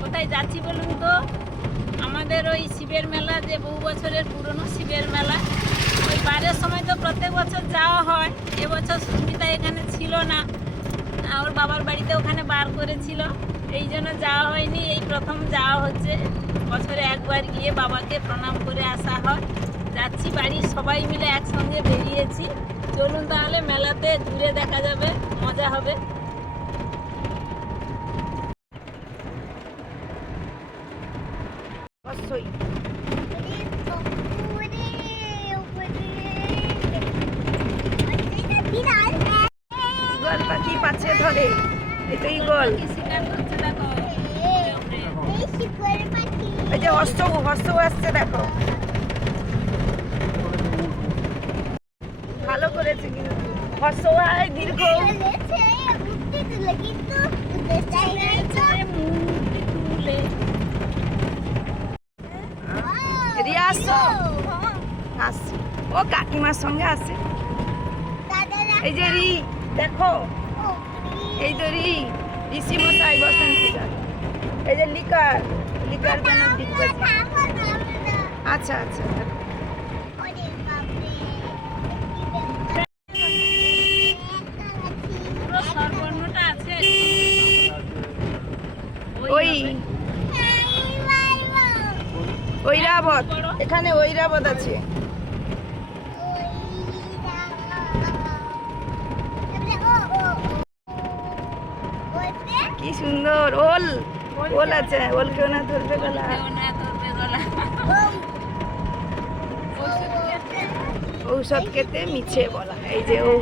কোথায় যাচ্ছি বলুন তো? আমাদের ওই শিবের মেলা যে বহু বছরের পুরনো শিবের মেলা, ওই বারের সময় তো প্রত্যেক বছর যাওয়া হয়। এবছর সুস্মিতা এখানে ছিল না। ওর বাবার বাড়িতে ওখানে বার করেছিল। এই জন্য যাওয়া হয়নি। এই প্রথম যাওয়া হচ্ছে। বছরে একবার গিয়ে বাবাকে প্রণাম করে আসা হয়। যাচ্ছি বাড়ির সবাই মিলে একসঙ্গে বেরিয়েছি। চলুন তাহলে মেলাতে ঘুরে দেখা যাবে, মজা হবে অবশ্যই ইগল পাখি পাচ্ছে ধরে এটা ইগল কি শিকার করছে দেখো এই যে হর্ষ হর্ষ আসছে দেখো ভালো করেছে কিন্তু হর্ষ আয় দীর্ঘ মূর্তি তুলে রিয়া আসছো আসছে ও কাকিমার সঙ্গে আসে এই যে রি, দেখো। এই তো রি ঋষি মশাই বসেন এই যে লিকার লিকার বিকবে আচ্ছা আচ্ছা পুরো স্বরবর্ণটা আছে ওই ঐরাবত এখানে ঐরাবত আছে। কি সুন্দর ওল। ওল আছে ওল কেউ না ধরবে গলা। ঔষধ খেতে মিছে বলা এই যে ও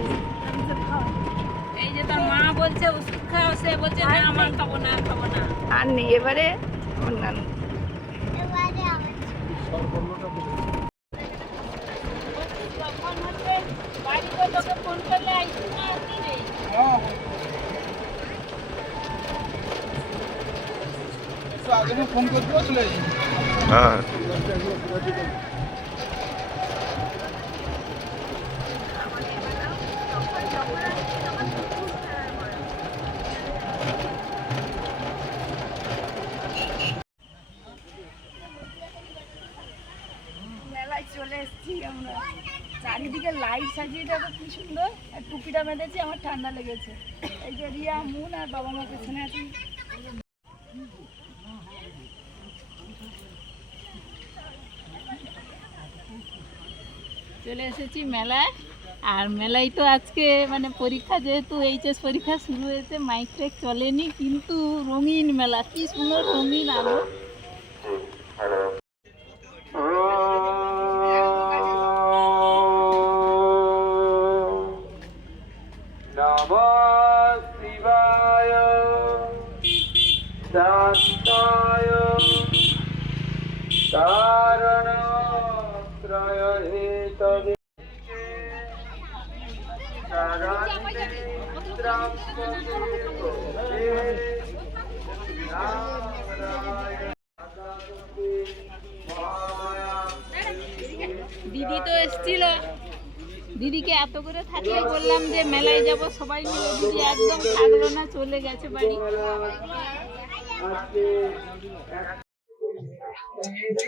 এই যে তার মা বলছে ওষুধ খাও সে বলছে না আমার খাব না খাব না। আর নেই এবারে অন্যান্য তখন হচ্ছে বাড়িতে লোকে ফোন করলে আইসি না আসি নেই আগে ফোন করতে চলে যাই হ্যাঁ মেলায় চলে এসেছি আমরা চারিদিকে লাইট সাজিয়ে দেখো কি সুন্দর, আর টুপিটা বেঁধেছি, আমার ঠান্ডা লেগেছে। এই যে রিয়া, মুন আর বাবা মা পেছনে আছি। চলে এসেছি মেলায়। আর মেলায় তো আজকে মানে পরীক্ষা যেহেতু, এইচএস পরীক্ষা শুরু হয়েছে মাইক ট্রেক চলেনি, কিন্তু রঙিন মেলা। কি সুন্দর রঙিন আলো। দিদি তো এসছিল। দিদিকে এত করে থাকিয়ে বললাম যে মেলায় যাব, সবাই মিলে দিদি একদম থাকল না চলে গেছে বাড়ি। দেখতে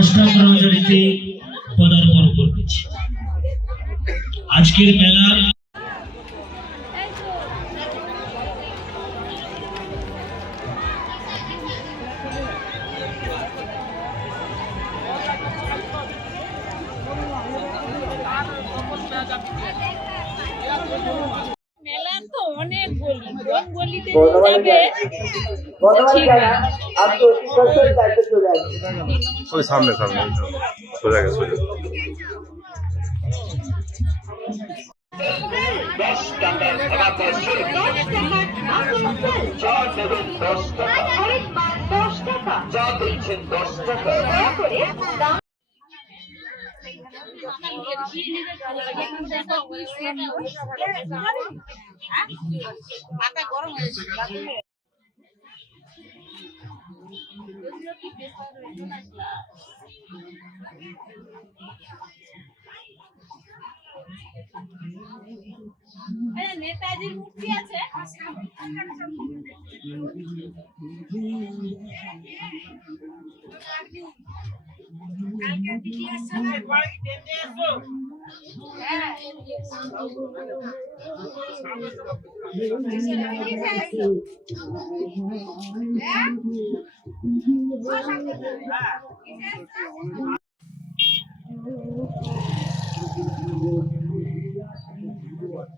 ষষ্ঠম রজনীতে পদার্পণ করতেছি আজকের মেলা মেলার তো অনেক গলি। কোন গলিতে যাবে। ঠিক ওই সামনে সামনে। সোজা গেছে সোজা দশ টাকার ভাড়া 여기 বছর যা দেবেন দশ টাকা যা বলছেন দশ টাকা আরে নেতাজির মূর্তি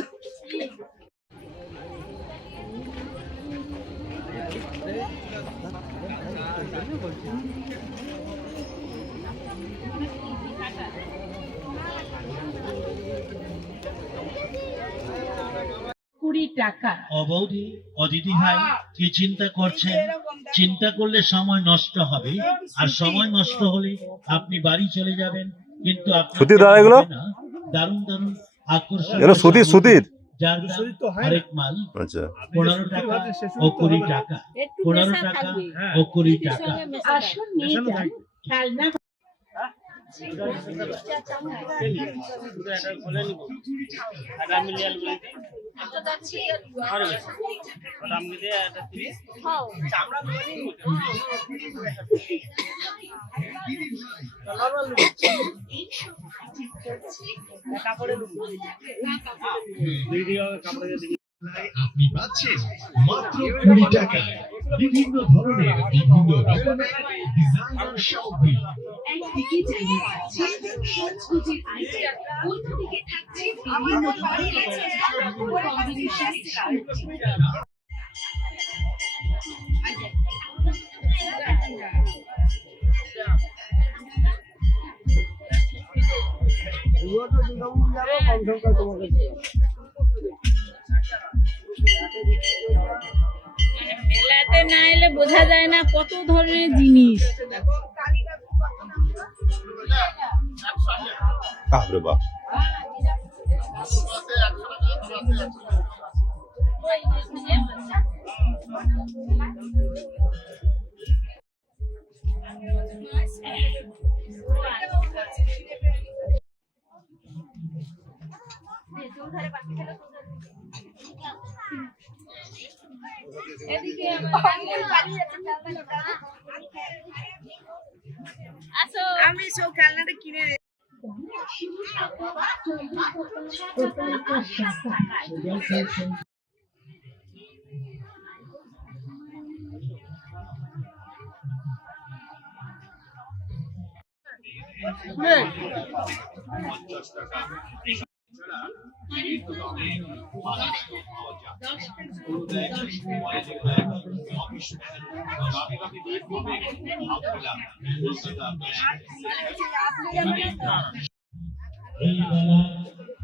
টাকা। অবৌদি অদিতি ভাই কি চিন্তা করছেন? চিন্তা করলে সময় নষ্ট হবে। আর সময় নষ্ট হলে আপনি বাড়ি চলে যাবেন কিন্তু আপনার সুধীর এগুলো? দারুণ দারুণ আকর্ষণ এগুলো সুধীর সুধীর। যার মাল। আচ্ছা। পনেরো টাকা ও কুড়ি টাকা। পনেরো টাকা ও কুড়ি টাকা। আসুন নিয়ে যান। খেলনা আপনি পাচ্ছেন মাত্র কুড়ি টাকায় বিভিন্ন ধরনের বিভিন্ন রকমের ডিজাইনার শপিং একদিকে চাইলে পাচ্ছে সাজগোজের আইটেম অন্যদিকে থাকছে বিভিন্ন ধরনের কম্বিনেশন মানে মেলাতে না এলে বোঝা যায় না কত ধরনের জিনিস। আবার আসো আমি সব খেলনাটা কিনে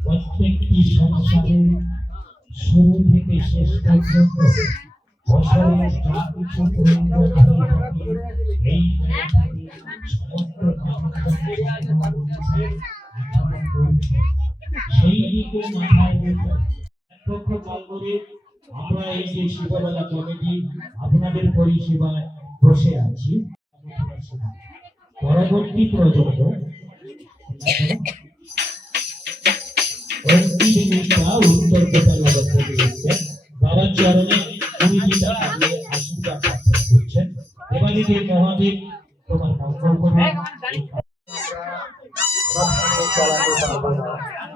প্রত্যেকটি সংসারে শুরু থেকে শেষ পর্যন্ত এই সমস্ত আপনাদের পরিষেবায় বসে আছি পরবর্তী প্রজন্ম উত্তর কোটালগত দিয়েছেন বাবার চরণে টাকা দিয়ে আশীর্বাদ প্রার্থনা করছেন মহাদেব তোমার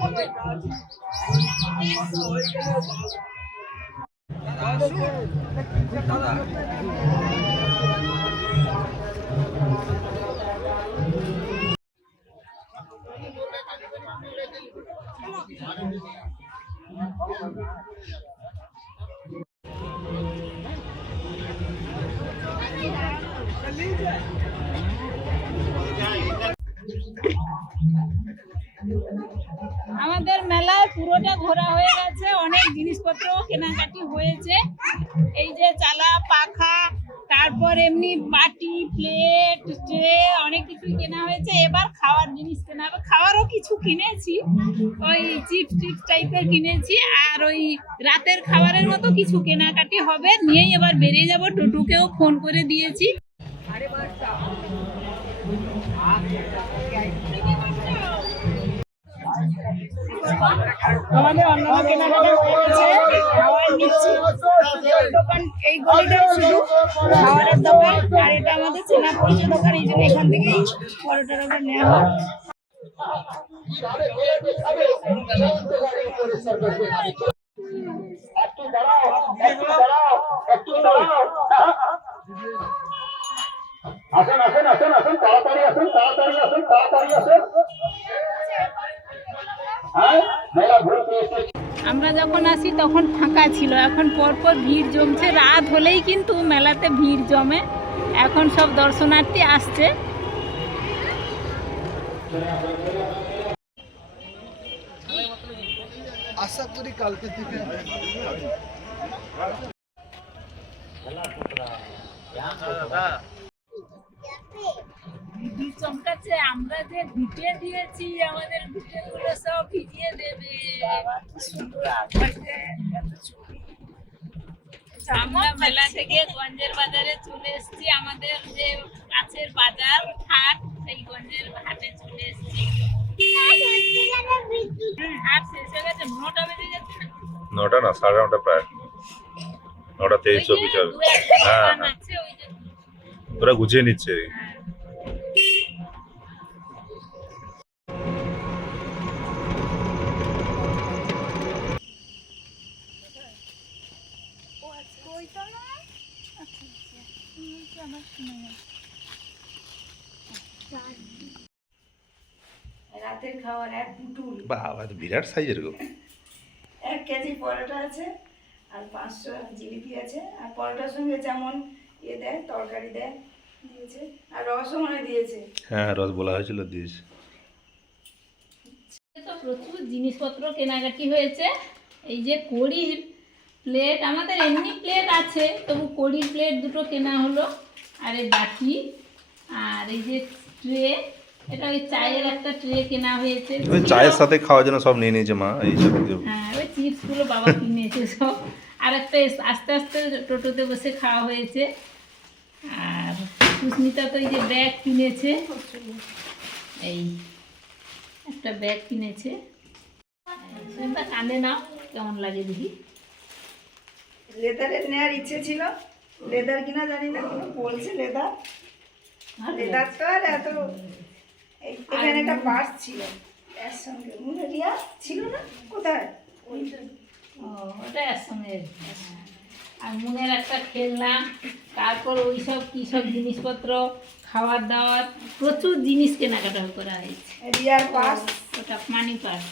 হবে। কেন তারপর এমনি বাটি প্লেট ট্রে অনেক কিছুই কেনা হয়েছে। এবার খাওয়ার জিনিস কেনা হবে। খাওয়ারও কিছু কিনেছি। ওই চিপস টিপস টাইপের কিনেছি। আর ওই রাতের খাবারের মতো কিছু কেনাকাটি হবে। নিয়েই এবার বেরিয়ে যাব। টোটোকেও ফোন করে দিয়েছি। আমাদের অন্যান্য কেনাকাটা দোকান, এই খাবারের দোকান আমাদের চেনা দোকান, এই জন্য এখান নেওয়া হয়। আসেন আসেন আসেন আসেন, তাড়াতাড়ি আসেন তাড়াতাড়ি আসেন তাড়াতাড়ি আসেন হ্যাঁ মেলা ঘুরতে এসেছি আমরা যখন আসি তখন ফাঁকা ছিল। এখন পরপর ভিড় জমছে। রাত হলেই কিন্তু মেলাতে ভিড় জমে। এখন সব দর্শনার্থী আসছে। আশা করি কালকে থেকে চমকাচ্ছে আমরা যে ঘুটে দিয়েছি আমাদেরগুলো সব ভিজিয়ে দেবে। আমরা মেলা থেকে গঞ্জের বাজারে চলে এসেছি আমাদের যে কাছের বাজার হাট সেই গঞ্জের হাটে চলে এসেছি। হুম, হাট শেষ হয়ে গেছে নটা বেজে যাচ্ছে না? নটা না সাড়ে নটা প্রায়। নটা তেইশ চব্বিশ হবে হ্যাঁ হ্যাঁ। ওরা গুছিয়ে নিচ্ছে। খাবার এক পুটুল বাবা বিরাট সাইজের গো। এক কেজি পরোটা আছে আর পাঁচশো জিলিপি আছে আর পরোটার সঙ্গে যেমন ইয়ে দেয় তরকারি দেয় দিয়েছে। আর রসও মনে দিয়েছে। হ্যাঁ রস বলা হয়েছিল দিয়েছে। তো প্রচুর জিনিসপত্র কেনাকাটি হয়েছে। এই যে কড়ির প্লেট আমাদের এমনি প্লেট আছে তবু কড়ির প্লেট দুটো কেনা হলো। আর এই বাটি আর এই যে ট্রে এটা ওই চায়ের একটা ট্রে কেনা হয়েছে। ওই চায়ের সাথে খাওয়ার জন্য সব নিয়ে নিয়েছে মা এই সব কিছু। হ্যাঁ ওই চিপসগুলো বাবা কিনেছে সব। আর একটা আস্তে আস্তে টোটোতে বসে খাওয়া হয়েছে। আর সুস্মিতা তো এই যে ব্যাগ কিনেছে। এই একটা ব্যাগ কিনেছে। কানে নাও কেমন লাগে দেখি। লেদারের নেওয়ার ইচ্ছে ছিল। লেদার কিনা জানি না কোনো বলছে লেদার। লেদার তো আর এত এখানে একটা পার্স ছিল। এর সঙ্গে রিয়া ছিল না? কোথায়? ও ওটা একসঙ্গে হ্যাঁ। আর মনের একটা খেলনা তারপর ওই সব কী সব জিনিসপত্র খাবার দাবার প্রচুর জিনিস কেনাকাটা করা হয়েছে। রিয়ার পার্স ওটা মানি পার্স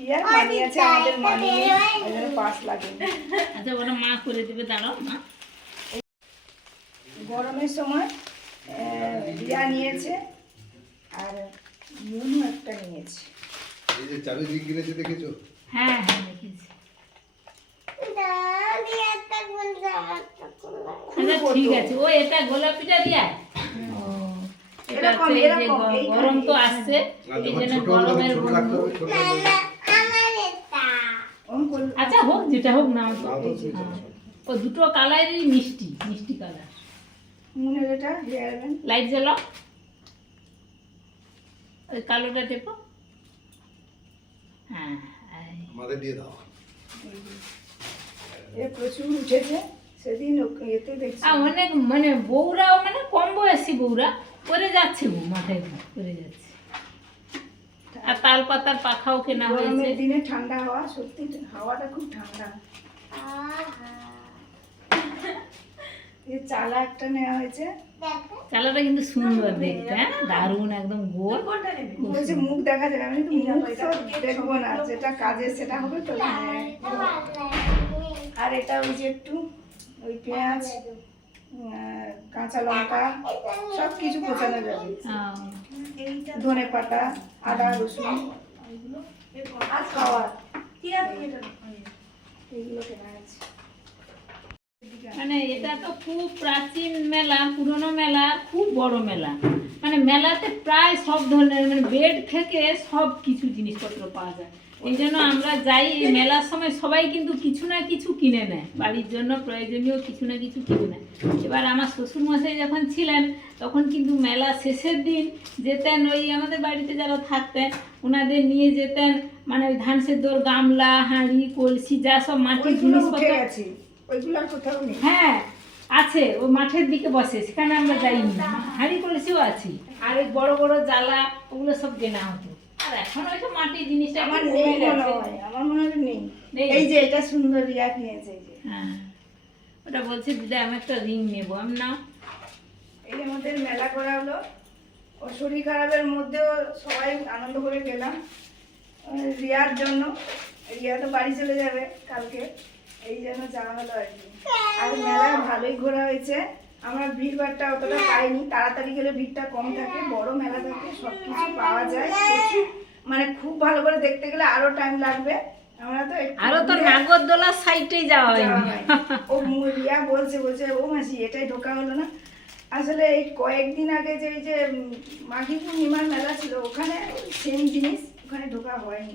রিয়ার মানি আছে আমাদের মানি লাগে। আচ্ছা ওটা মা করে দেবে দাঁড়াও মা। গরমের সময় রিয়া নিয়েছে আর মুনু একটা নিয়েছে। এই যে চাবি দিয়ে কিনেছে দেখেছ? হ্যাঁ হ্যাঁ দেখেছি। আচ্ছা ঠিক আছে। ও এটা গোলাপিটা দিয়া গরম তো আসছে। এই জন্য গরমের আচ্ছা হোক যেটা হোক না। ও দুটো কালারই মিষ্টি মিষ্টি কালার। মুনের এটা লাইট জ্বালাও ওই কালোটা টেপো। হ্যাঁ এই। এ প্রচুর উঠেছে সেদিন এতে দেখছি। অনেক মানে বউরাও মানে কম বয়সী বউরা করে যাচ্ছে মাথায় করে যাচ্ছে। আর তাল পাতার পাখাও কেনা হয়েছে। দিনে ঠান্ডা হাওয়া সত্যি হাওয়াটা খুব ঠান্ডা। এই চালা একটা নেওয়া হয়েছে। চালাটা কিন্তু সুন্দর দেখতে হ্যাঁ? দারুণ একদম গোল। বলছে মুখ দেখা যাবে আমি তো মুখ দেখব না যেটা কাজে সেটা হবে তো হ্যাঁ। আর এটা ওই যে একটু ওই পেঁয়াজ কাঁচা লঙ্কা সব কিছু কোচানো যাবে। ধনে পাতা আদা রসুন। আর খাওয়ার। এইগুলো কেনা আছে মানে এটা তো খুব প্রাচীন মেলা পুরনো মেলা খুব বড় মেলা। মানে মেলাতে প্রায় সব ধরনের মানে বেড থেকে সব কিছু জিনিসপত্র পাওয়া যায়। এই জন্য আমরা যাই এই মেলার সময় সবাই কিন্তু কিছু না কিছু কিনে নেয়। বাড়ির জন্য প্রয়োজনীয় কিছু না কিছু কিনে নেয়। এবার আমার শ্বশুরমশাই যখন ছিলেন তখন কিন্তু মেলা শেষের দিন যেতেন ওই আমাদের বাড়িতে যারা থাকতেন ওনাদের নিয়ে যেতেন মানে ওই ধান সেদ্ধর গামলা হাঁড়ি কলসি যা সব মাটির জিনিসপত্র। ওইগুলো আর কোথাও নেই। হ্যাঁ আছে ও মাঠের দিকে বসে সেখানে আমরা যাইনি। হাঁড়ি কলসিও আছি। আর এই বড় বড় জ্বালা ওগুলো সব কেনা হতো। আর এখন ওই মাটির জিনিসটা আমার নেই। হয় আমার মনে হয় নেই। নেই? এই যে এটা সুন্দর রিয়া কিনেছে এই যে। হ্যাঁ। ওটা বলছে দিদা আমি একটা রিং নেব আমি না এই আমাদের মেলা করা হলো। ও শরীর খারাপের মধ্যেও সবাই আনন্দ করে গেলাম। রিয়ার জন্য। রিয়া তো বাড়ি চলে যাবে কালকে। এই জন্য যাওয়া হলো আর কি। আর মেলা ভালোই ঘোরা হয়েছে। আমরা ভিড় ভাড়টা অতটা পাইনি। তাড়াতাড়ি গেলে ভিড়টা কম থাকে বড় মেলা থাকে সব কিছু পাওয়া যায়। মানে খুব ভালো করে দেখতে গেলে আরও টাইম লাগবে। আমরা তো আরও তো ঘুরে- সাইডেই যাওয়া হয়নি। ও মু- রিয়া বলছে বলছে ও মাসি এটাই ঢোকা হলো না? আসলে এই কয়েকদিন আগে যে এই যে মাঘী পূর্ণিমার মেলা ছিল ওখানে সেম জিনিস ওখানে ঢোকা হয়নি।